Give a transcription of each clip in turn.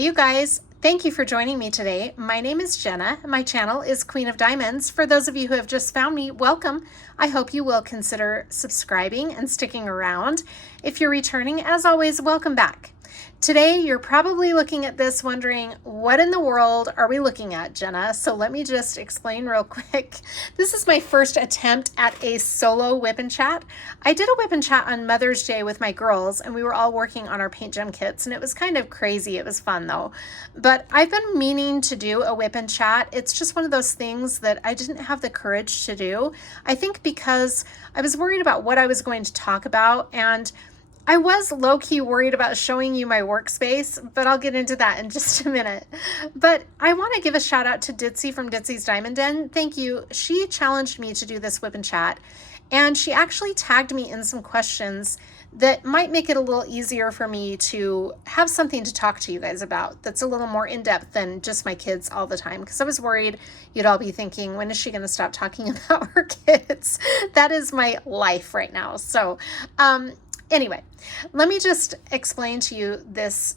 Hey you guys, thank you for joining me today. My name is Jenna. My channel is Queen of Diamonds. For those of you who have just found me, welcome. I hope you will consider subscribing and sticking around. If you're returning, as always, welcome back. Today, you're probably looking at this wondering, what in the world are we looking at, Jenna? So let me just explain real quick. This is my first attempt at a solo whip and chat. I did a whip and chat on Mother's Day with my girls, and we were all working on our paint gem kits, and it was kind of crazy. It was fun though. But I've been meaning to do a whip and chat. It's just one of those things that I didn't have the courage to do. I think because I was worried about what I was going to talk about, and I was low-key worried about showing you my workspace, but I'll get into that in just a minute. But I want to give a shout out to Ditzy from Ditzy's Diamond Den. Thank you. She challenged me to do this whip and chat, and she actually tagged me in some questions that might make it a little easier for me to have something to talk to you guys about that's a little more in-depth than just my kids all the time, because I was worried you'd all be thinking, when is she going to stop talking about her kids? That is my life right now. So anyway, let me just explain to you this,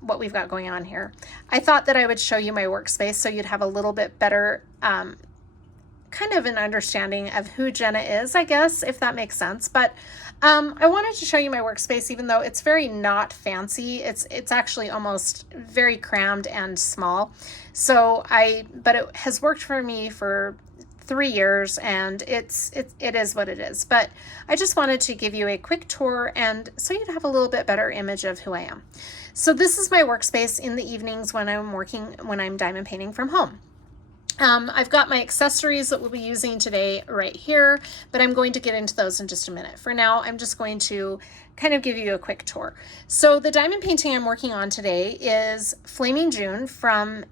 what we've got going on here. I thought that I would show you my workspace so you'd have a little bit better kind of an understanding of who Jenna is, I guess, if that makes sense. But I wanted to show you my workspace, even though it's very not fancy. It's actually almost very crammed and small. So but it has worked for me for 3 years, and it is what it is. But I just wanted to give you a quick tour, and so you'd have a little bit better image of who I am. So this is my workspace in the evenings when I'm diamond painting from home. I've got my accessories that we'll be using today right here, but I'm going to get into those in just a minute. For now, I'm just going to kind of give you a quick tour. So the diamond painting I'm working on today is Flaming June from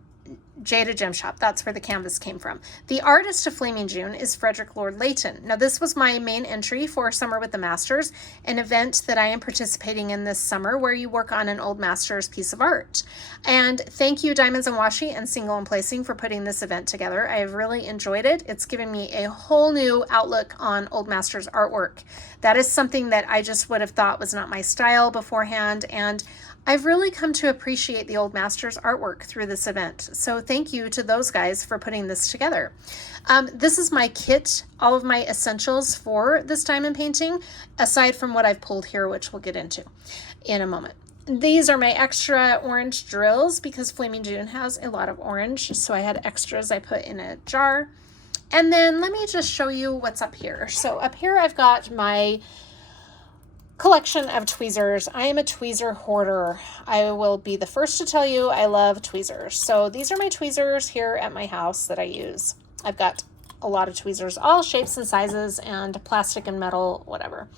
Jada Gem Shop. That's where the canvas came from. The artist of Flaming June is Frederick Lord Layton. Now, this was my main entry for Summer with the Masters, an event that I am participating in this summer where you work on an old master's piece of art. And thank you, Diamonds and Washi and Single and Placing, for putting this event together. I have really enjoyed it. It's given me a whole new outlook on old masters artwork. That is something that I just would have thought was not my style beforehand, and I've really come to appreciate the old masters artwork through this event. So thank you to those guys for putting this together. This is my kit, all of my essentials for this diamond painting, aside from what I've pulled here, which we'll get into in a moment. These are my extra orange drills because Flaming June has a lot of orange, so I had extras I put in a jar. And then let me just show you what's up here. So up here I've got my collection of tweezers. I am a tweezer hoarder. I will be the first to tell you I love tweezers. So these are my tweezers here at my house that I use. I've got a lot of tweezers, all shapes and sizes, and plastic and metal, whatever.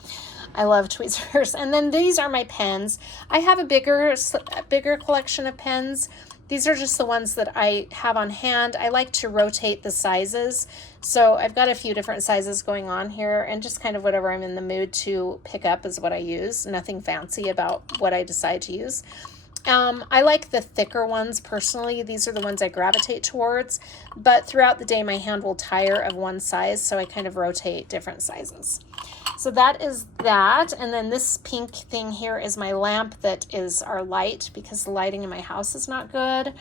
I love tweezers. And then these are my pens. I have a bigger collection of pens. These are just the ones that I have on hand. I like to rotate the sizes. So I've got a few different sizes going on here, and just kind of whatever I'm in the mood to pick up is what I use. Nothing fancy about what I decide to use. I like the thicker ones personally. These are the ones I gravitate towards, but throughout the day my hand will tire of one size, so I kind of rotate different sizes. So that is that. And then this pink thing here is my lamp that is our light, because the lighting in my house is not good.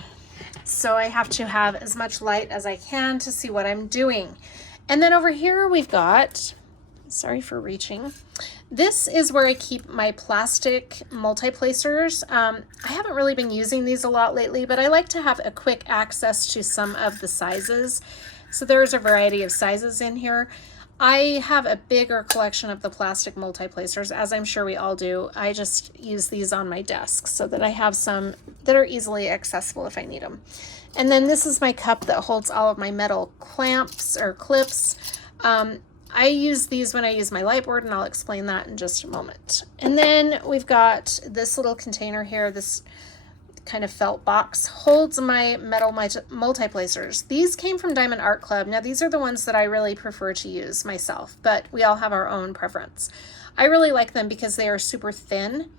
So I have to have as much light as I can to see what I'm doing. And then over here we've got, sorry for reaching, this is where I keep my plastic multi-placers. I haven't really been using these a lot lately, but I like to have a quick access to some of the sizes. So there's a variety of sizes in here. I have a bigger collection of the plastic multi-placers, as I'm sure we all do. I just use these on my desk so that I have some that are easily accessible if I need them. And then this is my cup that holds all of my metal clamps or clips. I use these when I use my light board, and I'll explain that in just a moment. And then we've got this little container here, this kind of felt box, holds my metal multi-placers. These came from Diamond Art Club. Now these are the ones that I really prefer to use myself, but we all have our own preference. I really like them because they are super thin,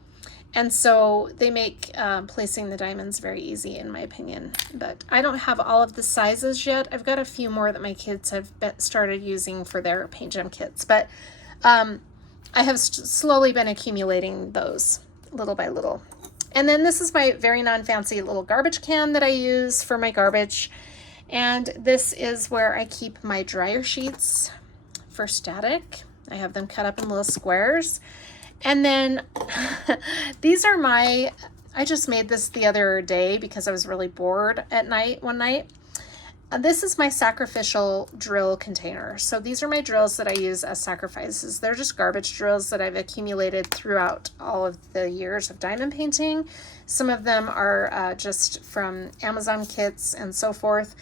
and so they make placing the diamonds very easy in my opinion. But I don't have all of the sizes yet. I've got a few more that my kids have started using for their paint gem kits, but I have slowly been accumulating those little by little. And then this is my very non-fancy little garbage can that I use for my garbage. And this is where I keep my dryer sheets for static. I have them cut up in little squares. And then these are I just made this the other day because I was really bored at night one night. This is my sacrificial drill container. So these are my drills that I use as sacrifices. They're just garbage drills that I've accumulated throughout all of the years of diamond painting. Some of them are just from Amazon kits and so forth.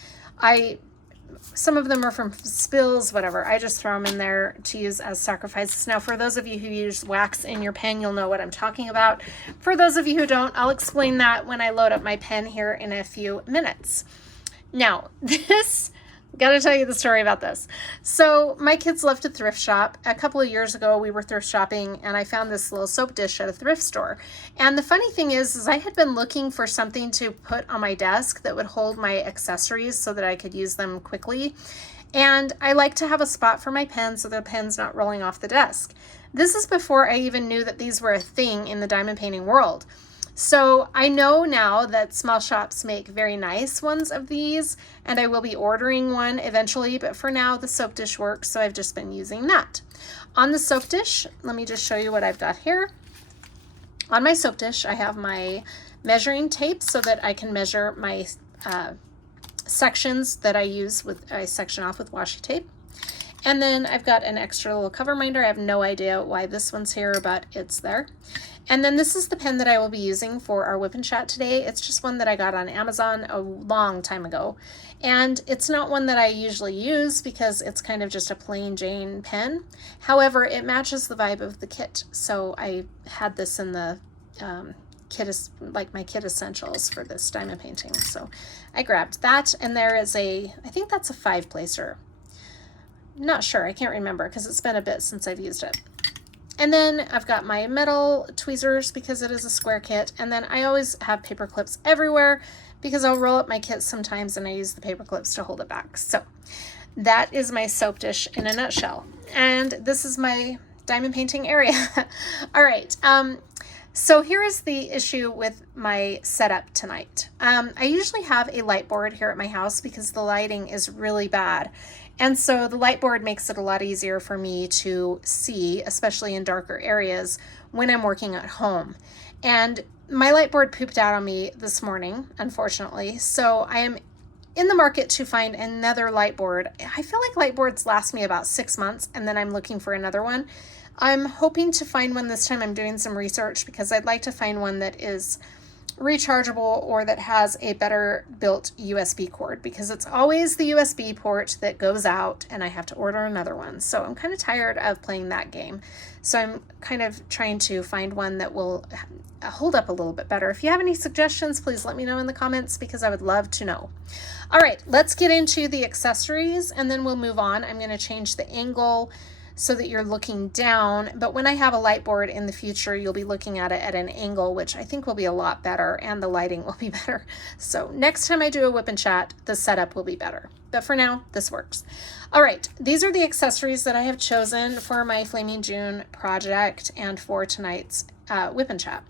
Some of them are from spills, whatever. I just throw them in there to use as sacrifices. Now, for those of you who use wax in your pen, you'll know what I'm talking about. For those of you who don't, I'll explain that when I load up my pen here in a few minutes. Now, gotta tell you the story about this. So my kids love to thrift shop. A couple of years ago, we were thrift shopping and I found this little soap dish at a thrift store. And the funny thing is I had been looking for something to put on my desk that would hold my accessories so that I could use them quickly. And I like to have a spot for my pen so the pen's not rolling off the desk. This is before I even knew that these were a thing in the diamond painting world. So I know now that small shops make very nice ones of these, and I will be ordering one eventually, but for now the soap dish works, so I've just been using that. On the soap dish, let me just show you what I've got here. On my soap dish, I have my measuring tape so that I can measure my sections that I section off with washi tape. And then I've got an extra little cover minder. I have no idea why this one's here, but it's there. And then this is the pen that I will be using for our WIP and Chat today. It's just one that I got on Amazon a long time ago. And it's not one that I usually use because it's kind of just a plain Jane pen. However, it matches the vibe of the kit. So I had this in the my kit essentials for this diamond painting. So I grabbed that, and there is I think that's a 5-placer. Not sure, I can't remember because it's been a bit since I've used it. And then I've got my metal tweezers because it is a square kit. And then I always have paper clips everywhere because I'll roll up my kit sometimes and I use the paper clips to hold it back. So that is my soap dish in a nutshell. And this is my diamond painting area. All right. So here is the issue with my setup tonight. I usually have a light board here at my house because the lighting is really bad. And so the light board makes it a lot easier for me to see, especially in darker areas when I'm working at home. And my light board pooped out on me this morning, unfortunately. So I am in the market to find another light board. I feel like light boards last me about 6 months and then I'm looking for another one. I'm hoping to find one this time. I'm doing some research because I'd like to find one that is rechargeable or that has a better built USB cord, because it's always the USB port that goes out and I have to order another one. So I'm kind of tired of playing that game. So I'm kind of trying to find one that will hold up a little bit better. If you have any suggestions, please let me know in the comments because I would love to know. All right, let's get into the accessories and then we'll move on. I'm going to change the angle so that you're looking down, but when I have a light board in the future, you'll be looking at it at an angle, which I think will be a lot better, and the lighting will be better. So next time I do a WIP and Chat, the setup will be better. But for now, this works. All right, these are the accessories that I have chosen for my Flaming June project and for tonight's WIP and Chat.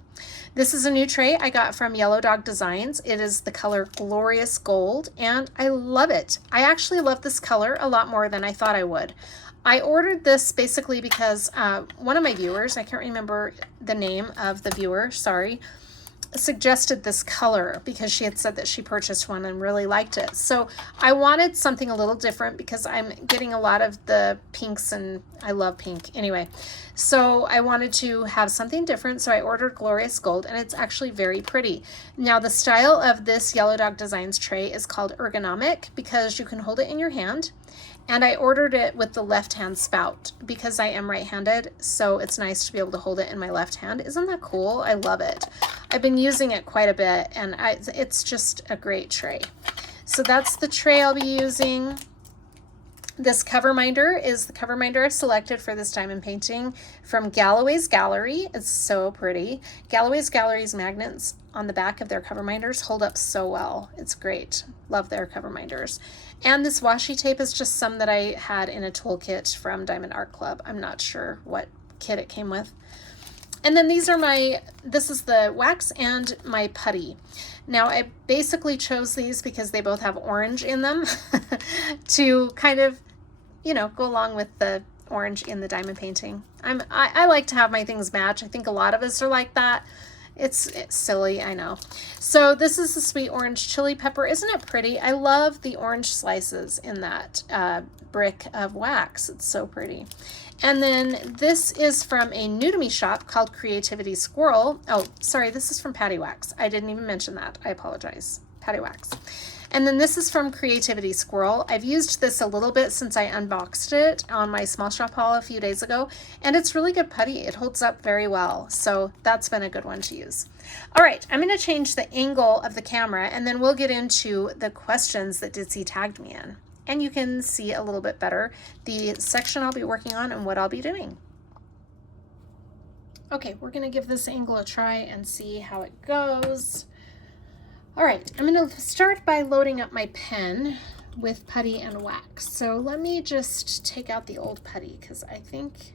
This is a new tray I got from Yellow Dog Designs. It is the color Glorious Gold, and I love it. I actually love this color a lot more than I thought I would. I ordered this basically because one of my viewers, I can't remember the name of the viewer, sorry, suggested this color because she had said that she purchased one and really liked it. So I wanted something a little different because I'm getting a lot of the pinks and I love pink anyway. So I wanted to have something different. So I ordered Glorious Gold and it's actually very pretty. Now the style of this Yellow Dog Designs tray is called ergonomic because you can hold it in your hand. And I ordered it with the left-hand spout because I am right-handed, so it's nice to be able to hold it in my left hand. Isn't that cool? I love it. I've been using it quite a bit, and it's just a great tray. So that's the tray I'll be using. This cover minder is the cover minder I've selected for this diamond painting from Galloway's Gallery. It's so pretty. Galloway's Gallery's magnets on the back of their cover minders hold up so well. It's great. Love their cover minders. And this washi tape is just some that I had in a toolkit from Diamond Art Club. I'm not sure what kit it came with. And then these are this is the wax and my putty. Now I basically chose these because they both have orange in them to kind of, you know, go along with the orange in the diamond painting. I like to have my things match. I think a lot of us are like that. It's silly, I know. So this is the sweet orange chili pepper. Isn't it pretty? I love the orange slices in that brick of wax. It's so pretty. And then this is from a new to me shop called Creativity Squirrel. Oh, sorry, this is from Patty Wax. I didn't even mention that. I apologize. Patty Wax. And then this is from Creativity Squirrel. I've used this a little bit since I unboxed it on my small shop haul a few days ago, and it's really good putty. It holds up very well, so that's been a good one to use. All right, I'm going to change the angle of the camera, and then we'll get into the questions that Ditzy tagged me in, and you can see a little bit better the section I'll be working on and what I'll be doing. Okay, we're going to give this angle a try and see how it goes. All right, I'm going to start by loading up my pen with putty and wax. So let me just take out the old putty because I think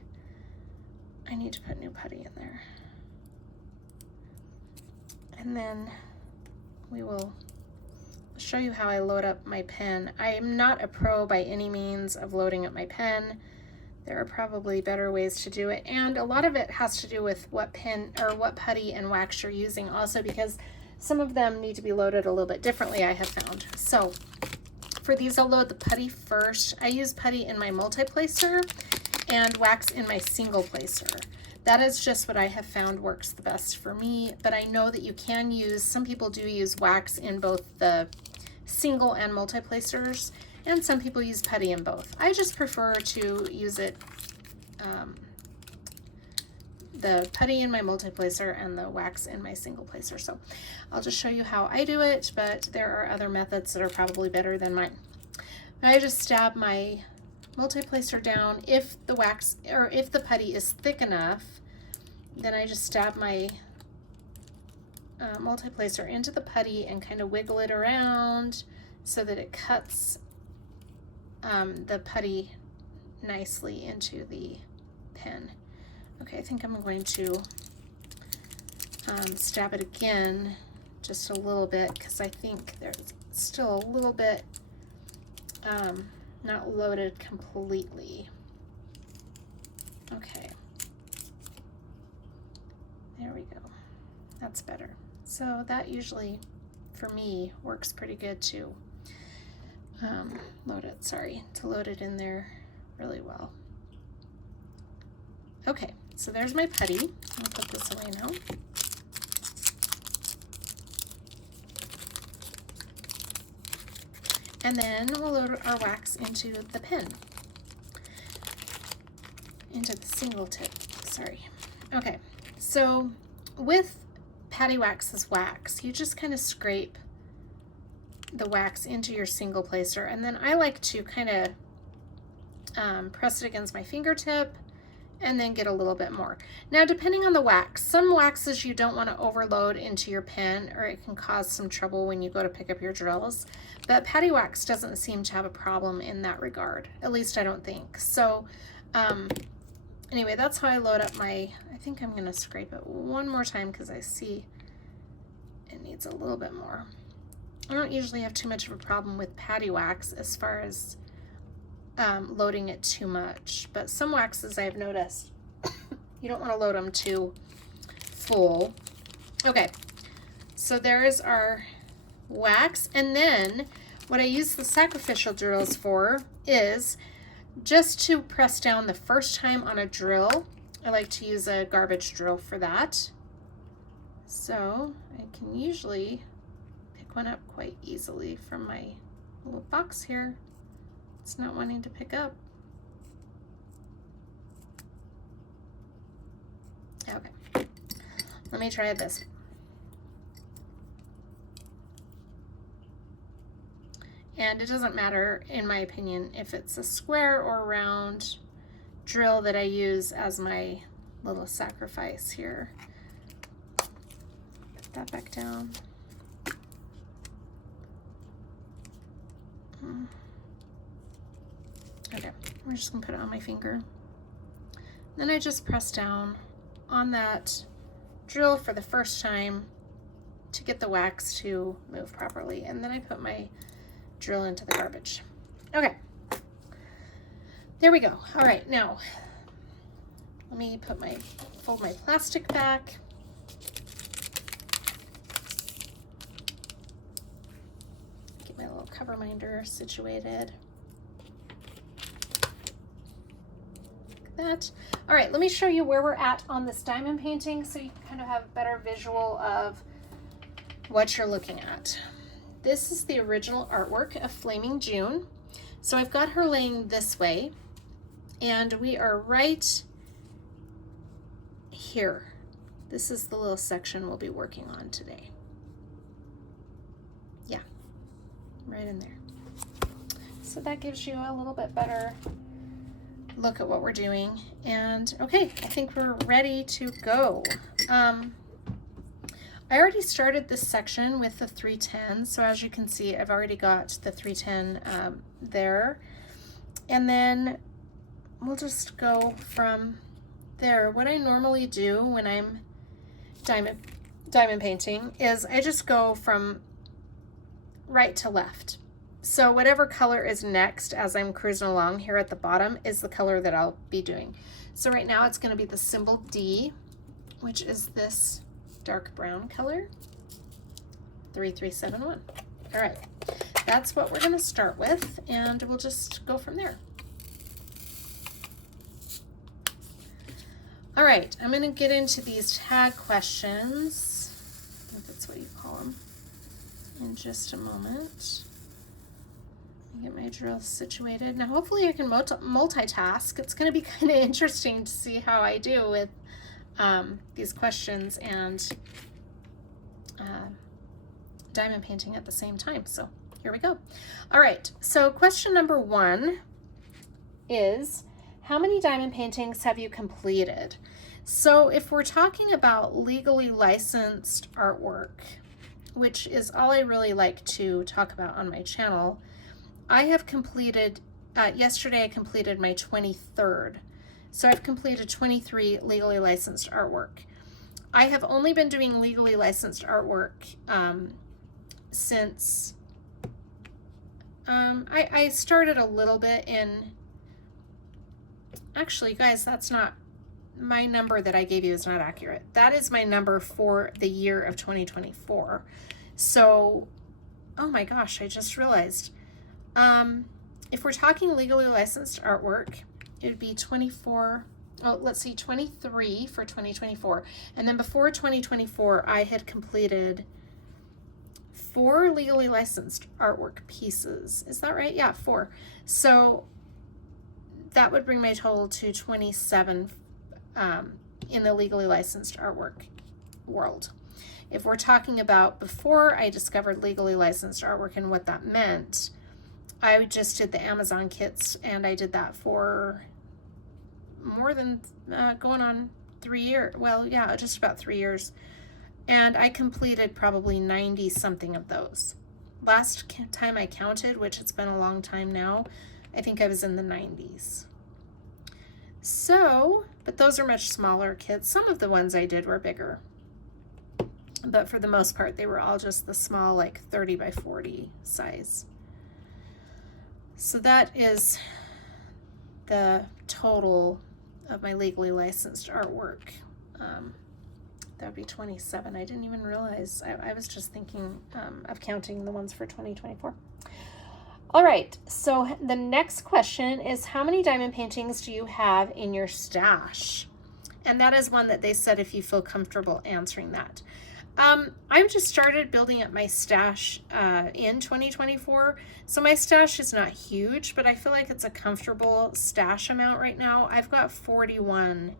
I need to put new putty in there. And then we will show you how I load up my pen. I am not a pro by any means of loading up my pen. There are probably better ways to do it. And a lot of it has to do with what pen or what putty and wax you're using also, because some of them need to be loaded a little bit differently, I have found. So for these, I'll load the putty first. I use putty in my multi-placer and wax in my single placer. That is just what I have found works the best for me, but I know that you can use, some people do use wax in both the single and multi-placers, and some people use putty in both. I just prefer to use it the putty in my multi-placer and the wax in my single placer. So I'll just show you how I do it, but there are other methods that are probably better than mine. I just stab my multi-placer down. If the wax or if the putty is thick enough, then I just stab my multi-placer into the putty and kind of wiggle it around so that it cuts the putty nicely into the pen. Okay, I think I'm going to stab it again just a little bit because I think there's still a little bit not loaded completely. Okay, there we go. That's better. So that usually, for me, works pretty good to load it in there really well. Okay, so there's my putty. I'll put this away now. And then we'll load our wax into the pen, into the single tip, sorry. Okay, so with Patty Wax's wax, you just kind of scrape the wax into your single placer, and then I like to kind of press it against my fingertip and then get a little bit more. Now, depending on the wax, some waxes you don't want to overload into your pen or it can cause some trouble when you go to pick up your drills, but Patty Wax doesn't seem to have a problem in that regard, at least I don't think. So anyway, that's how I load up my, I think I'm going to scrape it one more time because I see it needs a little bit more. I don't usually have too much of a problem with Patty Wax as far as loading it too much, but some waxes I've noticed you don't want to load them too full. Okay, so there's our wax, and then what I use the sacrificial drills for is just to press down the first time on a drill. I like to use a garbage drill for that, so I can usually pick one up quite easily from my little box here. It's not wanting to pick up. Okay, let me try this. And it doesn't matter, in my opinion, if it's a square or round drill that I use as my little sacrifice here. Put that back down. Okay, we're just gonna put it on my finger. Then I just press down on that drill for the first time to get the wax to move properly. And then I put my drill into the garbage. Okay, there we go. All right, now let me fold my plastic back. Get my little cover minder situated. Like that. All right, let me show you where we're at on this diamond painting so you can kind of have a better visual of what you're looking at. This is the original artwork of Flaming June. So I've got her laying this way, and we are right here. This is the little section we'll be working on today. Yeah, right in there. So that gives you a little bit better look at what we're doing. And okay, I think we're ready to go. I already started this section with the 310, so as you can see, I've already got the 310 there. And then we'll just go from there. What I normally do when I'm diamond painting is I just go from right to left. So whatever color is next as I'm cruising along here at the bottom is the color that I'll be doing. So right now it's going to be the symbol D, which is this dark brown color, 3371. All right, that's what we're going to start with, and we'll just go from there. All right, I'm going to get into these tag questions, if that's what you call them, in just a moment. Get my drill situated. Now hopefully I can multitask. It's going to be kind of interesting to see how I do with these questions and diamond painting at the same time. So here we go. All right, so question number 1 is, how many diamond paintings have you completed? So if we're talking about legally licensed artwork, which is all I really like to talk about on my channel, I have completed, yesterday I completed my 23rd. So I've completed 23 legally licensed artwork. I have only been doing legally licensed artwork since I started a little bit in, actually guys, that's not, my number that I gave you is not accurate. That is my number for the year of 2024. So, oh my gosh, I just realized, if we're talking legally licensed artwork, it would be 24, oh, let's see, 23 for 2024. And then before 2024, I had completed 4 legally licensed artwork pieces. Is that right? Yeah, 4. So that would bring my total to 27 in the legally licensed artwork world. If we're talking about before I discovered legally licensed artwork and what that meant, I just did the Amazon kits, and I did that for more than going on 3 years. Well, yeah, just about 3 years. And I completed probably 90 something of those. Last time I counted, which it's been a long time now, I think I was in the 90s. So, but those are much smaller kits. Some of the ones I did were bigger, but for the most part, they were all just the small, like 30 by 40 size. So that is the total of my legally licensed artwork. That would be 27. I didn't even realize. I was just thinking of counting the ones for 2024. All right, so the next question is, how many diamond paintings do you have in your stash? And that is one that they said if you feel comfortable answering that. I've just started building up my stash in 2024, so my stash is not huge, but I feel like it's a comfortable stash amount right now. I've got 41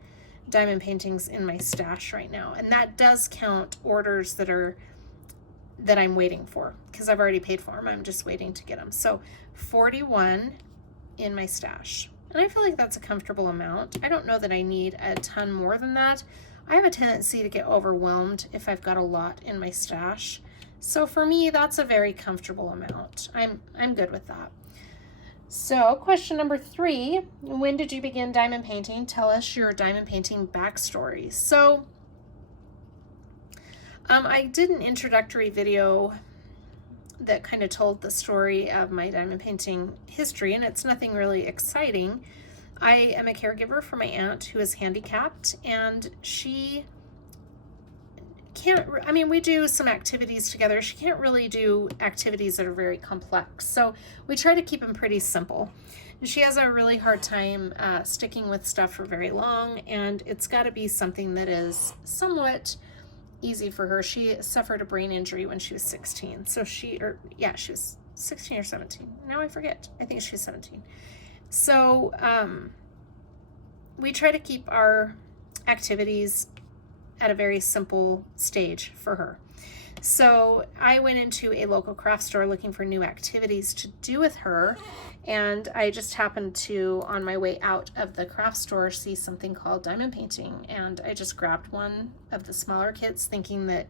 diamond paintings in my stash right now, and that does count orders that I'm waiting for, because I've already paid for them. I'm just waiting to get them. So 41 in my stash, and I feel like that's a comfortable amount. I don't know that I need a ton more than that. I have a tendency to get overwhelmed if I've got a lot in my stash. So for me, that's a very comfortable amount. I'm good with that. So question number 3, when did you begin diamond painting? Tell us your diamond painting backstory. So I did an introductory video that kind of told the story of my diamond painting history, and it's nothing really exciting. I am a caregiver for my aunt who is handicapped, and she can't, I mean, we do some activities together. She can't really do activities that are very complex, so we try to keep them pretty simple. And she has a really hard time sticking with stuff for very long, and it's got to be something that is somewhat easy for her. She suffered a brain injury when she was 16. So she was 16 or 17. Now I forget. I think she was 17. So we try to keep our activities at a very simple stage for her. So I went into a local craft store looking for new activities to do with her, and I just happened to, on my way out of the craft store, see something called diamond painting, and I just grabbed one of the smaller kits thinking that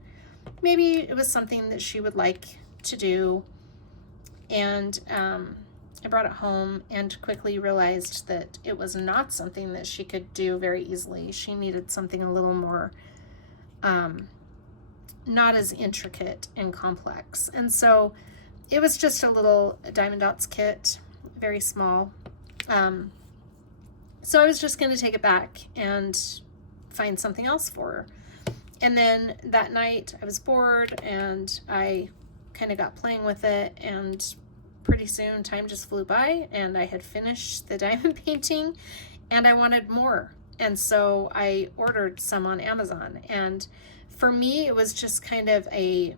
maybe it was something that she would like to do, and I brought it home and quickly realized that it was not something that she could do very easily. She needed something a little more not as intricate and complex. And so it was just a little Diamond Dots kit, very small. So I was just going to take it back and find something else for her. And then that night I was bored and I kind of got playing with it, and pretty soon time just flew by and I had finished the diamond painting and I wanted more. And so I ordered some on Amazon, and for me, it was just kind of a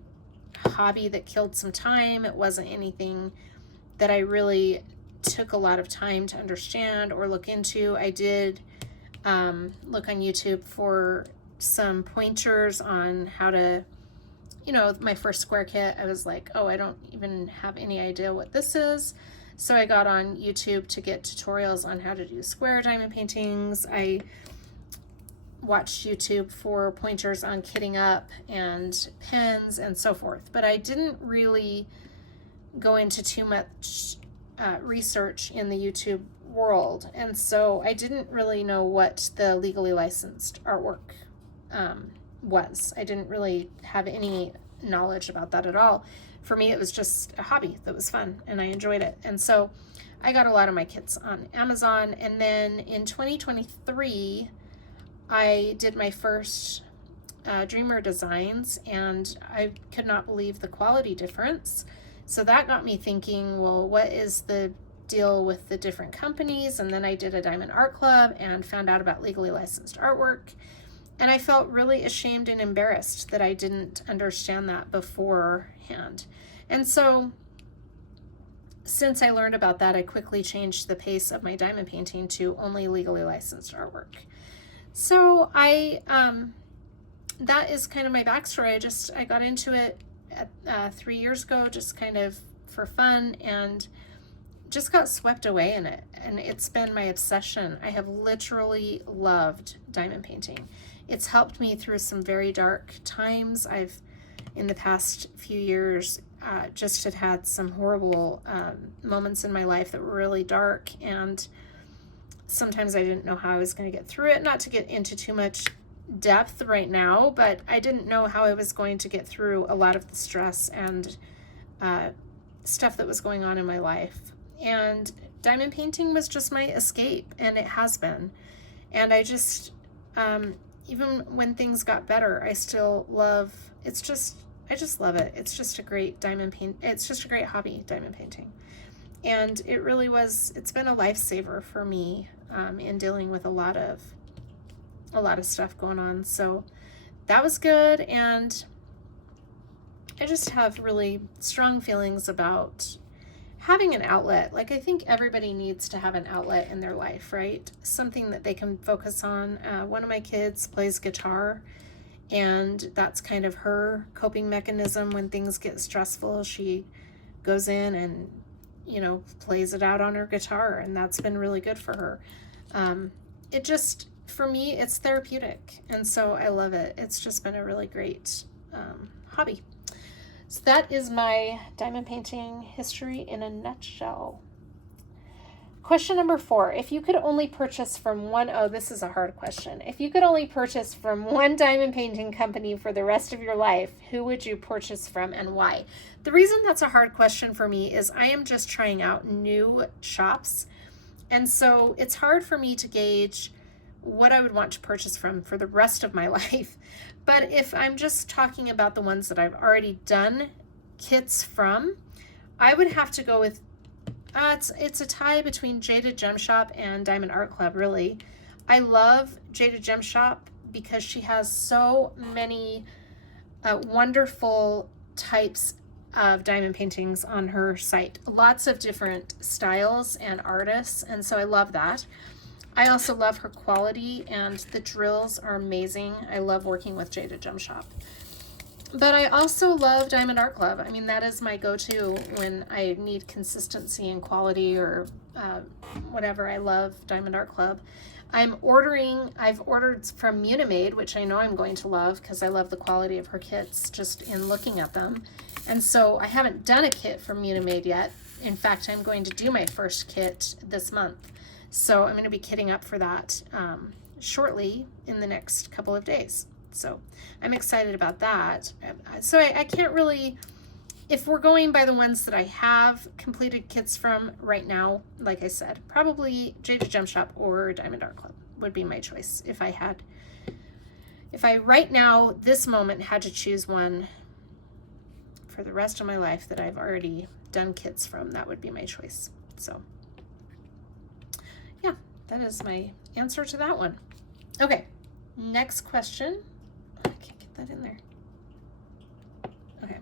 hobby that killed some time. It wasn't anything that I really took a lot of time to understand or look into. I did look on YouTube for some pointers on how to, my first square kit, I was like, oh, I don't even have any idea what this is. So I got on YouTube to get tutorials on how to do square diamond paintings. I watched YouTube for pointers on kitting up and pens and so forth, but I didn't really go into too much research in the YouTube world, and so I didn't really know what the legally licensed artwork was. I didn't really have any knowledge about that at all. For me, it was just a hobby that was fun and I enjoyed it, and so I got a lot of my kits on Amazon. And then in 2023 I did my first Dreamer designs, and I could not believe the quality difference. So that got me thinking, well, what is the deal with the different companies? And then I did a Diamond Art Club and found out about legally licensed artwork. And I felt really ashamed and embarrassed that I didn't understand that beforehand. And so since I learned about that, I quickly changed the pace of my diamond painting to only legally licensed artwork. So that is kind of my backstory. I got into it 3 years ago, just kind of for fun, and just got swept away in it. And it's been my obsession. I have literally loved diamond painting. It's helped me through some very dark times. I've, in the past few years, just had some horrible moments in my life that were really dark, and sometimes I didn't know how I was going to get through it. Not to get into too much depth right now, but I didn't know how I was going to get through a lot of the stress and stuff that was going on in my life. And diamond painting was just my escape, and it has been. And I just, even when things got better, I still love, I just love it. It's just a great it's just a great hobby, diamond painting. And it really it's been a lifesaver for me in dealing with a lot of stuff going on. So that was good, and I just have really strong feelings about having an outlet. Like, I think everybody needs to have an outlet in their life, right? Something that they can focus on. One of my kids plays guitar, and that's kind of her coping mechanism when things get stressful. She goes in and plays it out on her guitar, and that's been really good for her. For me, it's therapeutic, and so I love it. It's just been a really great hobby. So that is my diamond painting history in a nutshell. Question number 4, if you could only purchase from one, oh, this is a hard question. If you could only purchase from one diamond painting company for the rest of your life, who would you purchase from and why? The reason that's a hard question for me is I am just trying out new shops. And so it's hard for me to gauge what I would want to purchase from for the rest of my life. But if I'm just talking about the ones that I've already done kits from, I would have to go with it's a tie between Jaded Gem Shop and Diamond Art Club, really. I love Jaded Gem Shop because she has so many wonderful types of diamond paintings on her site. Lots of different styles and artists, and so I love that. I also love her quality, and the drills are amazing. I love working with Jaded Gem Shop. But I also love Diamond Art Club. I mean, that is my go-to when I need consistency and quality or whatever. I love Diamond Art Club. I've ordered from Unimade, which I know I'm going to love because I love the quality of her kits just in looking at them. And so I haven't done a kit from Unimade yet. In fact, I'm going to do my first kit this month. So I'm going to be kitting up for that shortly in the next couple of days. So I'm excited about that. So I can't really, if we're going by the ones that I have completed kits from right now, like I said, probably Jaded Gem Shop or Diamond Art Club would be my choice. If I right now, this moment, had to choose one for the rest of my life that I've already done kits from, that would be my choice. So yeah, that is my answer to that one. Okay, next question. I can't get that in there. Okay,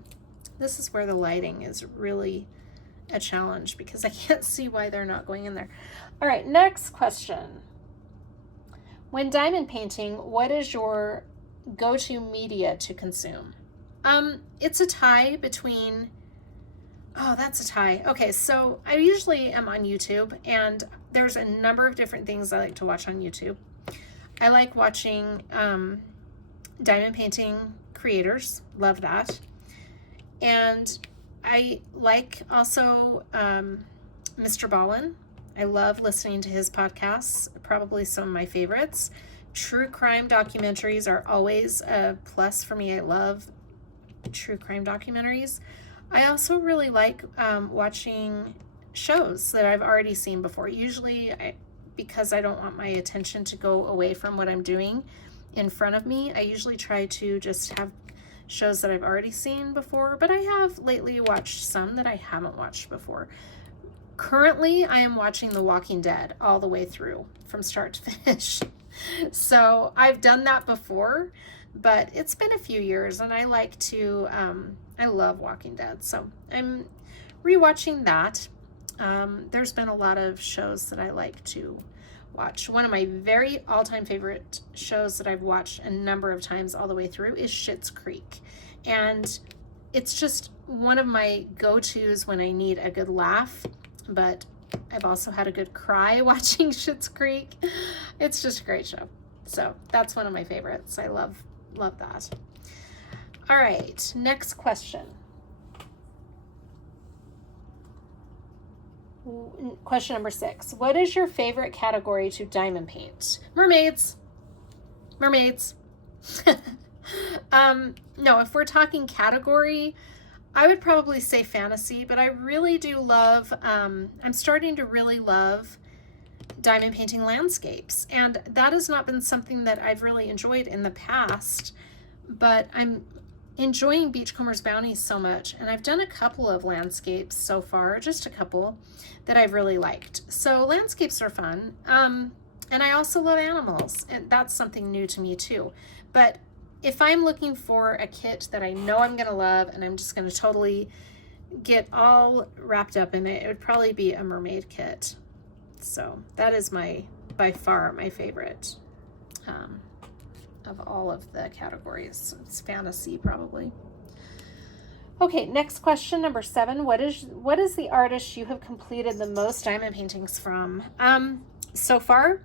this is where the lighting is really a challenge because I can't see why they're not going in there. All right, next question. When diamond painting, what is your go-to media to consume? It's a tie between, oh, that's a tie. Okay, so I usually am on YouTube, and there's a number of different things I like to watch on YouTube. I like watching diamond painting creators, love that. And I like also Mr. Ballin. I love listening to his podcasts, probably some of my favorites. True crime documentaries are always a plus for me. I love true crime documentaries. I also really like watching shows that I've already seen before. Usually, because I don't want my attention to go away from what I'm doing in front of me, I usually try to just have shows that I've already seen before, but I have lately watched some that I haven't watched before. Currently, I am watching The Walking Dead all the way through from start to finish. So I've done that before, but it's been a few years, and I like to, I love Walking Dead. So I'm rewatching that. There's been a lot of shows that I like to watch. One of my very all-time favorite shows that I've watched a number of times all the way through is Schitt's Creek. And it's just one of my go-tos when I need a good laugh, but I've also had a good cry watching Schitt's Creek. It's just a great show. So that's one of my favorites. I love that. All right, next question. Question number 6. What is your favorite category to diamond paint? Mermaids. Mermaids. No, if we're talking category, I would probably say fantasy, but I really do love, I'm starting to really love diamond painting landscapes. And that has not been something that I've really enjoyed in the past, but I'm enjoying Beachcomber's Bounty so much. And I've done a couple of landscapes so far, just a couple that I've really liked. So landscapes are fun. And I also love animals, and that's something new to me too. But if I'm looking for a kit that I know I'm gonna love and I'm just gonna totally get all wrapped up in it, it would probably be a mermaid kit. So that is by far my favorite of all of the categories. It's fantasy probably. Okay, next question, number 7. What is the artist you have completed the most diamond paintings from? So far,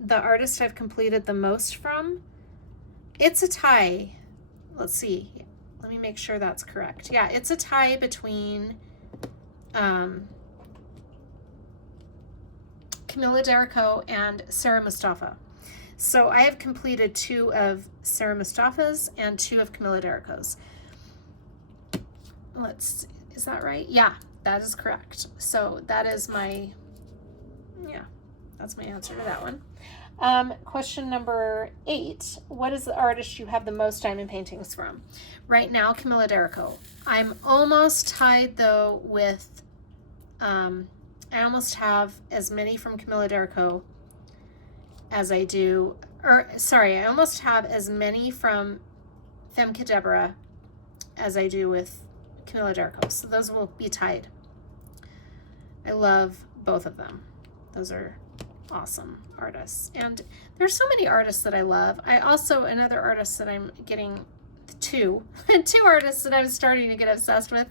the artist I've completed the most from, it's a tie. Let's see. Let me make sure that's correct. Yeah, it's a tie between Camilla Derico and Sarah Mustafa. So I have completed 2 of Sarah Mustafa's and 2 of Camilla Derico's. Is that right? Yeah, that is correct. So that is that's my answer to that one. Question number 8. What is the artist you have the most diamond paintings from? Right now, Camilla Derico. I'm almost tied though with, I almost have as many from Camilla Derico as I do, I almost have as many from Femke Deborah as I do with Camilla Derico. So those will be tied. I love both of them. Those are awesome artists. And there's so many artists that I love. I also, another artist that I'm getting two artists that I'm starting to get obsessed with,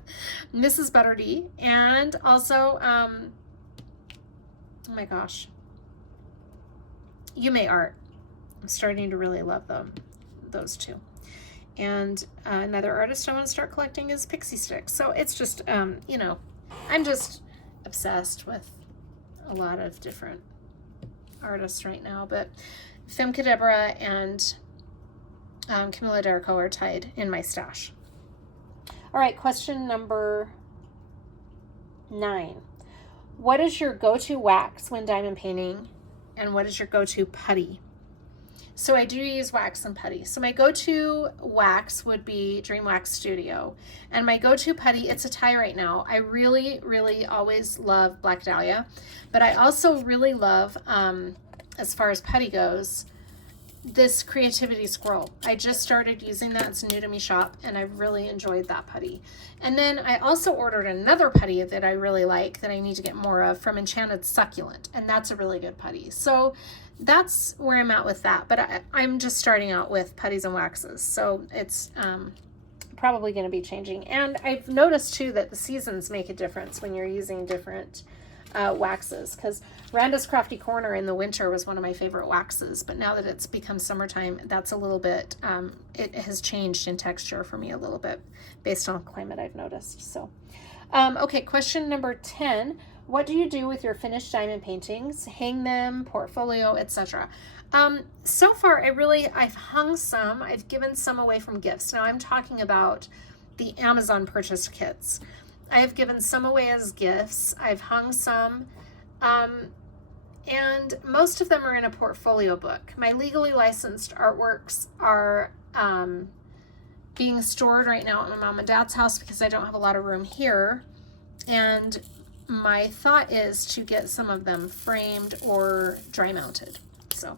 Mrs. Butterdy, and also, oh my gosh, Yume Art. I'm starting to really love those 2. And another artist I want to start collecting is Pixie Sticks. So it's just, you know, I'm just obsessed with a lot of different artists right now. But Femke Deborah and Camilla Derico are tied in my stash. All right, question number 9. What is your go-to wax when diamond painting, and what is your go-to putty? So I do use wax and putty. So my go-to wax would be Dream Wax Studio. And my go-to putty, it's a tie right now. I really, really always love Black Dahlia. But I also really love, as far as putty goes, this Creativity Squirrel. I just started using that. It's new to me shop, and I really enjoyed that putty. And then I also ordered another putty that I really like that I need to get more of from Enchanted Succulent, and that's a really good putty. So that's where I'm at with that. But I'm just starting out with putties and waxes, so it's probably going to be changing. And I've noticed too that the seasons make a difference when you're using different waxes, because Randa's Crafty Corner in the winter was one of my favorite waxes, but now that it's become summertime, that's a little bit, it has changed in texture for me a little bit based on climate, I've noticed. So, okay, question number 10. What do you do with your finished diamond paintings? Hang them, portfolio, etc. So far, I've hung some. I've given some away from gifts. Now I'm talking about the Amazon purchased kits. I have given some away as gifts. I've hung some, and most of them are in a portfolio book. My legally licensed artworks are being stored right now at my mom and dad's house because I don't have a lot of room here. And my thought is to get some of them framed or dry mounted. So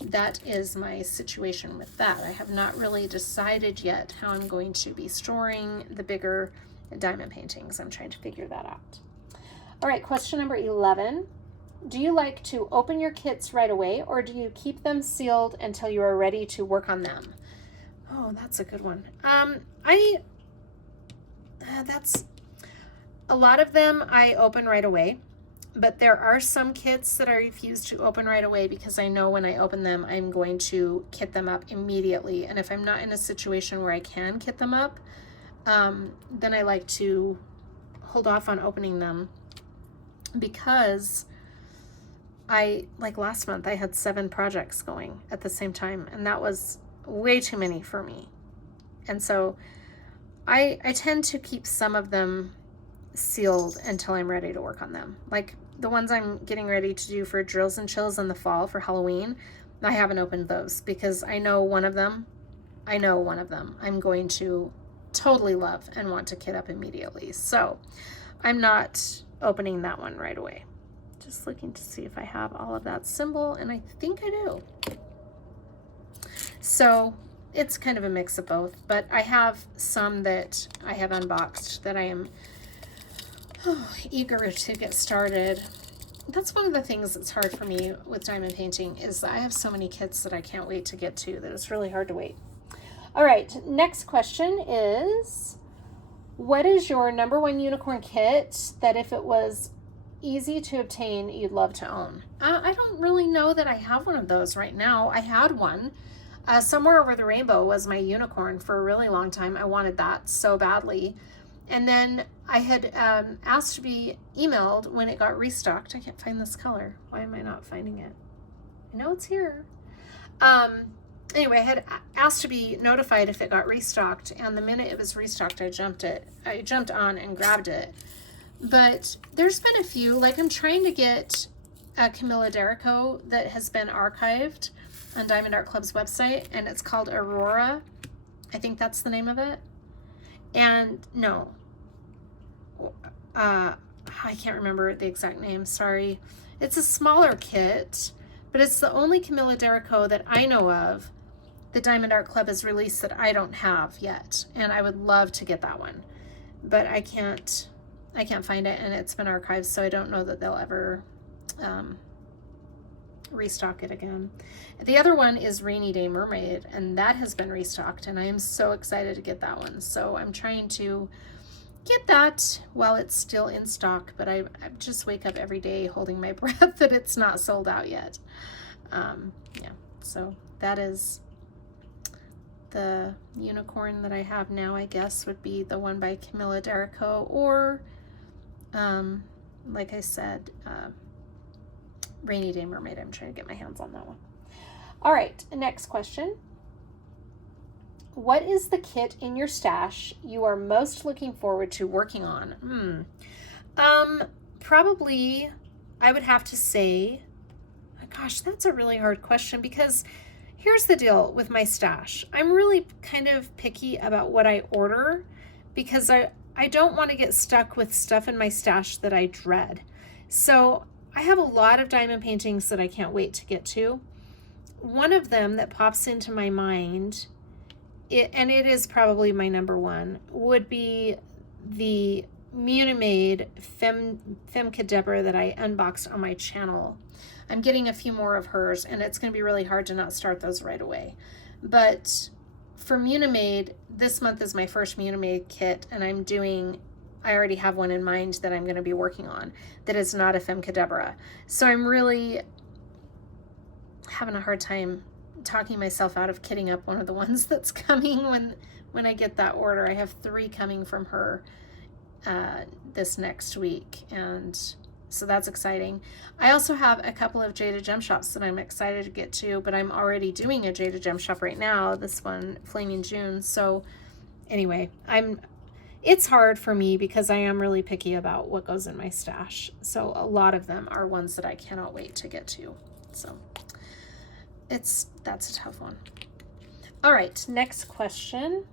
that is my situation with that. I have not really decided yet how I'm going to be storing the bigger diamond paintings. I'm trying to figure that out. All right, question number 11. Do you like to open your kits right away, or do you keep them sealed until you are ready to work on them? Oh, that's a good one. That's a lot of them I open right away, but there are some kits that I refuse to open right away because I know when I open them, I'm going to kit them up immediately. And if I'm not in a situation where I can kit them up, then I like to hold off on opening them, because like last month, I had 7 projects going at the same time, and that was way too many for me. And so I tend to keep some of them sealed until I'm ready to work on them. Like the ones I'm getting ready to do for Drills and Chills in the fall for Halloween, I haven't opened those because I know one of them I'm going to totally love and want to kit up immediately. So I'm not opening that one right away. Just looking to see if I have all of that symbol, and I think I do. So it's kind of a mix of both, but I have some that I have unboxed that I am eager to get started. That's one of the things that's hard for me with diamond painting, is that I have so many kits that I can't wait to get to that it's really hard to wait. All right, next question is, what is your #1 unicorn kit that if it was easy to obtain, you'd love to own? I don't really know that I have one of those right now. I had one. Somewhere Over the Rainbow was my unicorn for a really long time. I wanted that so badly. And then I had asked to be emailed when it got restocked. I can't find this color. Why am I not finding it? I know it's here. Anyway, I had asked to be notified if it got restocked, and the minute it was restocked, I jumped on and grabbed it. But there's been a few, like I'm trying to get a Camilla Derico that has been archived on Diamond Art Club's website, and it's called Aurora. I think that's the name of it. And no, I can't remember the exact name, sorry. It's a smaller kit, but it's the only Camilla Derico that I know of that Diamond Art Club has released that I don't have yet, and I would love to get that one, but I can't find it, and it's been archived, so I don't know that they'll ever restock it again. The other one is Rainy Day Mermaid, and that has been restocked, and I am so excited to get that one. So I'm trying to get that while it's still in stock, but I just wake up every day holding my breath that it's not sold out yet. Yeah, so that is the unicorn that I have now, I guess, would be the one by Camilla Derico, or like I said, Rainy Day Mermaid. I'm trying to get my hands on that one. All right, next question. What is the kit in your stash you are most looking forward to working on? Probably, I would have to say, gosh, that's a really hard question, because here's the deal with my stash. I'm really kind of picky about what I order, because I don't want to get stuck with stuff in my stash that I dread. So I have a lot of diamond paintings that I can't wait to get to. One of them that pops into my mind, and it is probably my number one, would be the Munimade Femme Cadabra that I unboxed on my channel. I'm getting a few more of hers, and it's going to be really hard to not start those right away. But for Munimade, this month is my first Munimade kit, and I already have one in mind that I'm going to be working on that is not a Femme Cadabra. So I'm really having a hard time talking myself out of kitting up one of the ones that's coming when I get that order. I have 3 coming from her this next week, and so that's exciting. I also have a couple of Jada Gem Shops that I'm excited to get to, but I'm already doing a Jada Gem Shop right now, this one, Flaming June. So anyway, it's hard for me because I am really picky about what goes in my stash. So a lot of them are ones that I cannot wait to get to. So that's a tough one. All right, next question.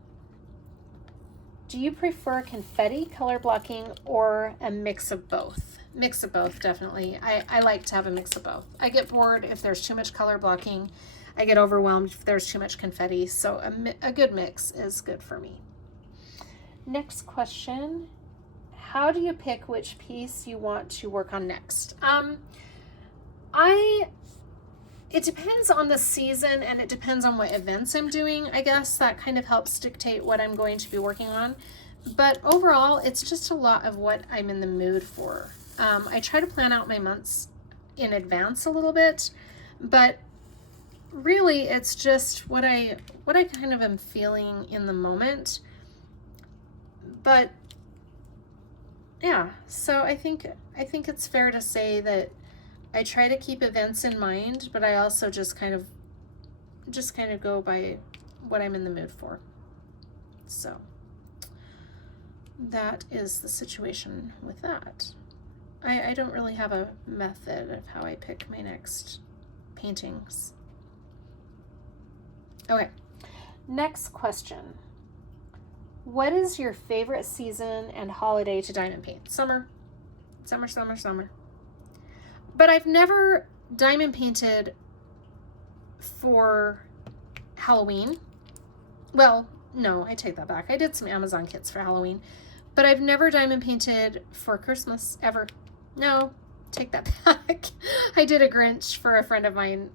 Do you prefer confetti color blocking or a mix of both? Mix of both, definitely. I like to have a mix of both. I get bored if there's too much color blocking. I get overwhelmed if there's too much confetti. So a good mix is good for me. Next question. How do you pick which piece you want to work on next? It depends on the season, and it depends on what events I'm doing. I guess that kind of helps dictate what I'm going to be working on. But overall, it's just a lot of what I'm in the mood for. I try to plan out my months in advance a little bit, but really it's just what I kind of am feeling in the moment. But yeah, so I think it's fair to say that I try to keep events in mind, but I also just kind of go by what I'm in the mood for. So that is the situation with that. I don't really have a method of how I pick my next paintings. Okay, next question. What is your favorite season and holiday to diamond paint? Summer. Summer, summer, summer. But I've never diamond painted for Halloween. Well, no, I take that back. I did some Amazon kits for Halloween, but I've never diamond painted for Christmas, ever. No, take that back. I did a Grinch for a friend of mine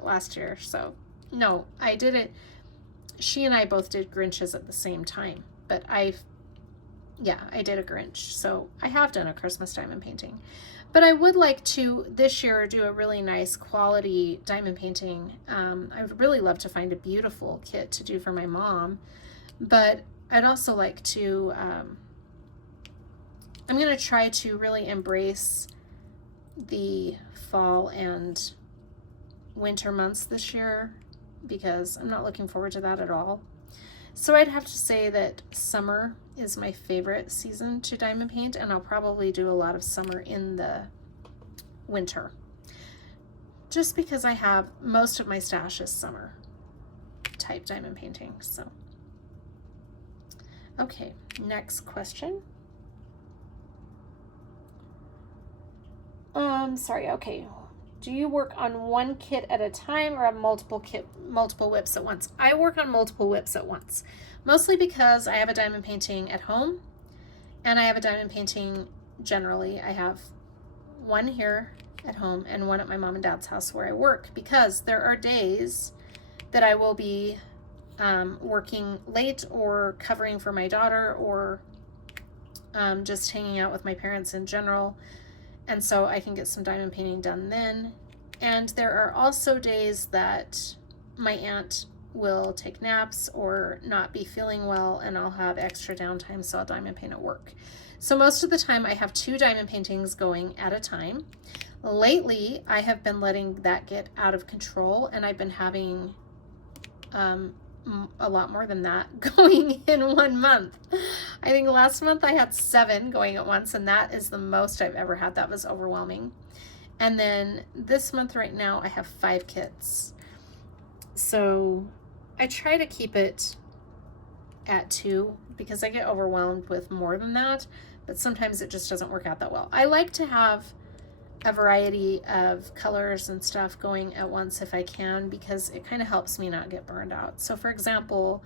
last year, so no, I did it. She and I both did Grinches at the same time, but I did a Grinch, so I have done a Christmas diamond painting. But I would like to, this year, do a really nice quality diamond painting. I would really love to find a beautiful kit to do for my mom, but I'd also like to I'm going to try to really embrace the fall and winter months this year because I'm not looking forward to that at all. So I'd have to say that summer is my favorite season to diamond paint, and I'll probably do a lot of summer in the winter. Just because I have most of my stash is summer type diamond painting. So, okay, next question. Sorry, okay. Do you work on one kit at a time or have multiple WIPs at once? I work on multiple WIPs at once, mostly because I have a diamond painting at home and I have a diamond painting generally. I have one here at home and one at my mom and dad's house where I work, because there are days that I will be working late or covering for my daughter or just hanging out with my parents in general. And so I can get some diamond painting done then. And there are also days that my aunt will take naps or not be feeling well, and I'll have extra downtime, so I'll diamond paint at work. So most of the time I have 2 diamond paintings going at a time. Lately, I have been letting that get out of control, and I've been having a lot more than that going in 1 month. I think last month I had 7 going at once, and that is the most I've ever had. That was overwhelming. And then this month right now I have 5 kits. So I try to keep it at 2 because I get overwhelmed with more than that, but sometimes it just doesn't work out that well. I like to have a variety of colors and stuff going at once if I can, because it kind of helps me not get burned out. So for example,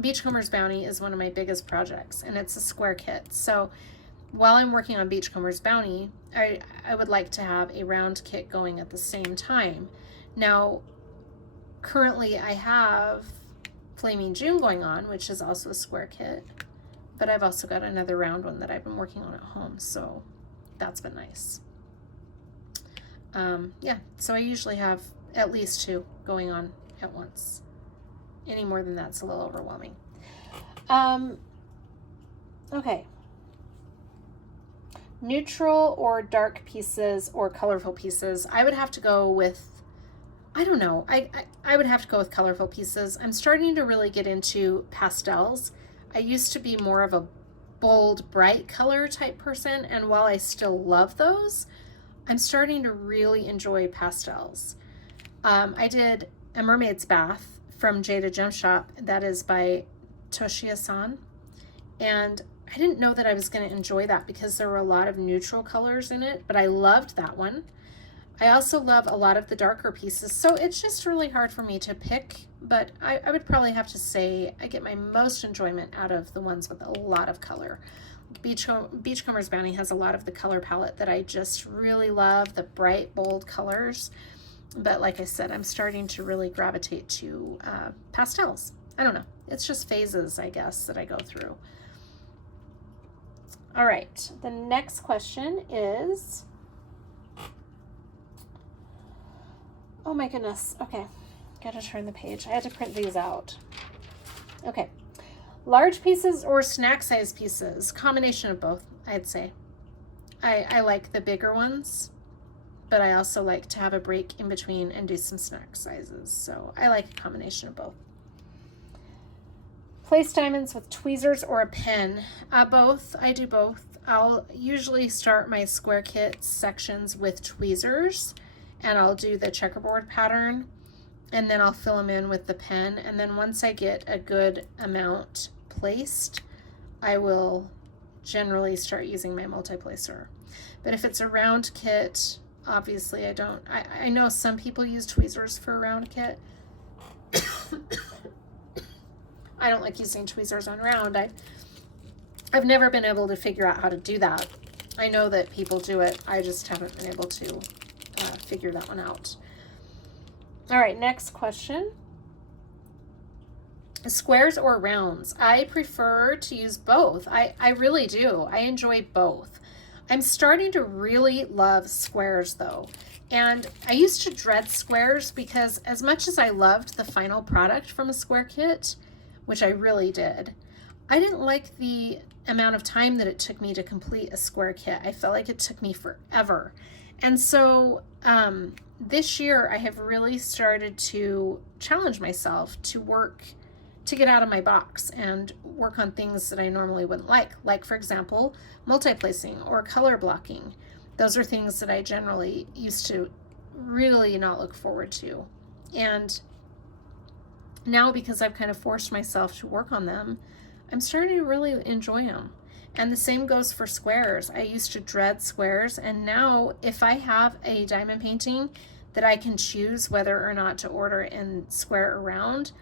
Beachcomber's Bounty is one of my biggest projects, and it's a square kit. So while I'm working on Beachcomber's Bounty, I would like to have a round kit going at the same time. Now, currently I have Flaming June going on, which is also a square kit, but I've also got another round one that I've been working on at home, so that's been nice. Yeah, so I usually have at least 2 going on at once. Any more than that's a little overwhelming. Okay. Neutral or dark pieces or colorful pieces? I would have to go with, I don't know, I would have to go with colorful pieces. I'm starting to really get into pastels. I used to be more of a bold, bright color type person, and while I still love those, I'm starting to really enjoy pastels. I did a mermaid's bath from Jada Gem Shop that is by Toshia-san, and I didn't know that I was going to enjoy that because there were a lot of neutral colors in it, but I loved that one. I also love a lot of the darker pieces, so it's just really hard for me to pick, but I would probably have to say I get my most enjoyment out of the ones with a lot of color. Beachcomber's Bounty has a lot of the color palette that I just really love, the bright, bold colors. But like I said, I'm starting to really gravitate to pastels. I don't know. It's just phases, I guess, that I go through. All right. The next question is... Oh my goodness. Okay. Gotta turn the page. I had to print these out. Okay. Large pieces or snack size pieces? Combination of both, I'd say. I like the bigger ones, but I also like to have a break in between and do some snack sizes. So I like a combination of both. Place diamonds with tweezers or a pen? Both. I do both. I'll usually start my square kit sections with tweezers, and I'll do the checkerboard pattern, and then I'll fill them in with the pen. And then once I get a good amount placed, I will generally start using my multi-placer. But if it's a round kit, obviously I don't. I know some people use tweezers for a round kit. I don't like using tweezers on round. I've never been able to figure out how to do that. I know that people do it. I just haven't been able to figure that one out. All right, next question. Squares or rounds? I prefer to use both. I really do. I enjoy both. I'm starting to really love squares though. And I used to dread squares because as much as I loved the final product from a square kit, which I really did, I didn't like the amount of time that it took me to complete a square kit. I felt like it took me forever. And so this year I have really started to challenge myself to work, to get out of my box and work on things that I normally wouldn't like for example, multi-placing or color blocking. Those are things that I generally used to really not look forward to. And now, because I've kind of forced myself to work on them, I'm starting to really enjoy them. And the same goes for squares. I used to dread squares, and now if I have a diamond painting that I can choose whether or not to order in square or round,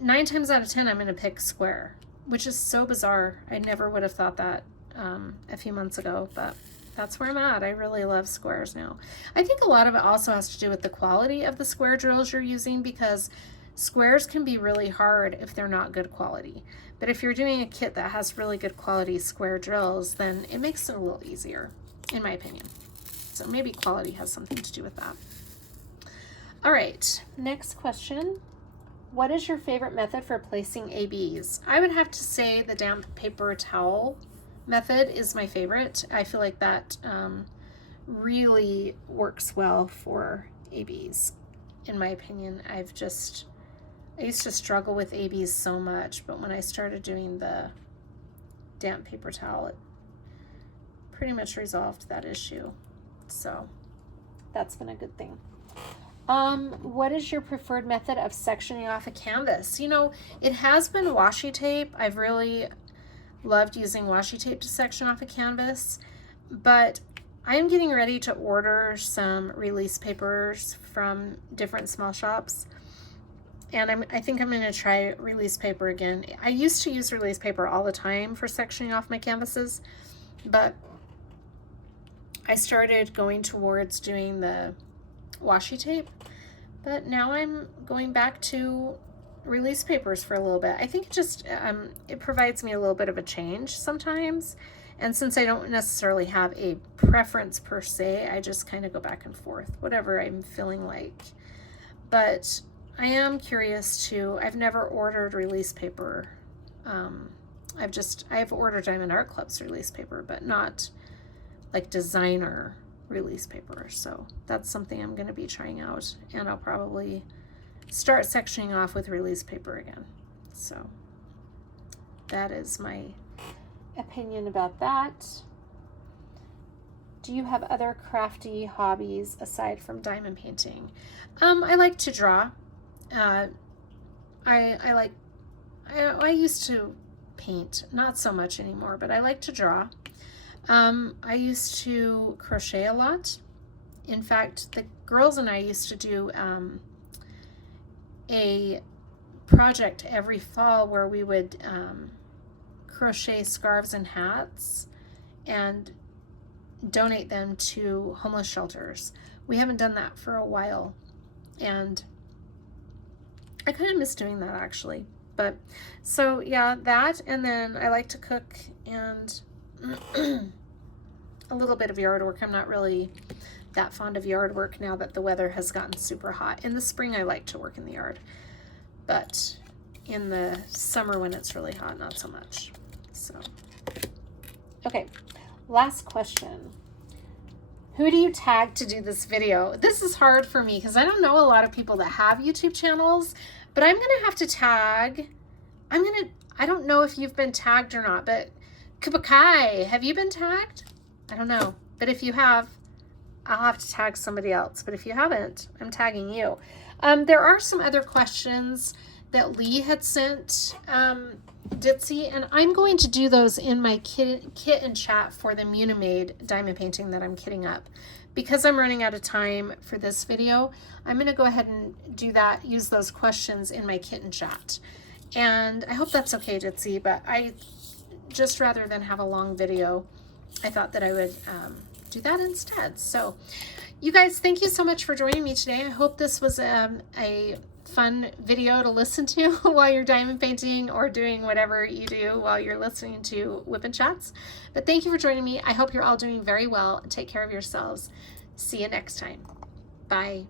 9 times out of 10 I'm going to pick square, which is so bizarre. I never would have thought that a few months ago, but that's where I'm at. I really love squares now. I think a lot of it also has to do with the quality of the square drills you're using, because squares can be really hard if they're not good quality. But if you're doing a kit that has really good quality square drills, then it makes it a little easier, in my opinion. So maybe quality has something to do with that. All right, next question. What is your favorite method for placing ABs? I would have to say the damp paper towel method is my favorite. I feel like that really works well for ABs. In my opinion, I used to struggle with ABs so much, but when I started doing the damp paper towel, it pretty much resolved that issue. So that's been a good thing. What is your preferred method of sectioning off a canvas? You know, it has been washi tape. I've really loved using washi tape to section off a canvas, but I am getting ready to order some release papers from different small shops. And I think I'm going to try release paper again. I used to use release paper all the time for sectioning off my canvases, but I started going towards doing the washi tape. But now I'm going back to release papers for a little bit. I think it just, it provides me a little bit of a change sometimes. And since I don't necessarily have a preference per se, I just kind of go back and forth, whatever I'm feeling like. But I am curious to, I've never ordered release paper. I've ordered Diamond Art Club's release paper, but not like designer release paper. So that's something I'm going to be trying out, and I'll probably start sectioning off with release paper again. So that is my opinion about that. Do you have other crafty hobbies aside from diamond painting? I like to draw. I used to paint, not so much anymore, but I like to draw. I used to crochet a lot. In fact, the girls and I used to do a project every fall where we would crochet scarves and hats and donate them to homeless shelters. We haven't done that for a while, and I kind of miss doing that actually. But so yeah, that, and then I like to cook and a little bit of yard work. I'm not really that fond of yard work now that the weather has gotten super hot. In the spring I like to work in the yard, but in the summer when it's really hot, not so much. So okay, last question. Who do you tag to do this video? This is hard for me because I don't know a lot of people that have YouTube channels, but I'm gonna have to tag. I don't know if you've been tagged or not, but Kubakai, have you been tagged? I don't know, but if you have, I'll have to tag somebody else. But if you haven't, I'm tagging you. There are some other questions that Lee had sent Ditzy, and I'm going to do those in my kit and chat for the Munimade diamond painting that I'm kitting up. Because I'm running out of time for this video, I'm going to go ahead and do that, use those questions in my kit and chat. And I hope that's okay, Ditzy, but I just, rather than have a long video, I thought that I would do that instead. So you guys, thank you so much for joining me today. I hope this was a fun video to listen to while you're diamond painting or doing whatever you do while you're listening to WIP and Chats. But thank you for joining me. I hope you're all doing very well. Take care of yourselves. See you next time. Bye.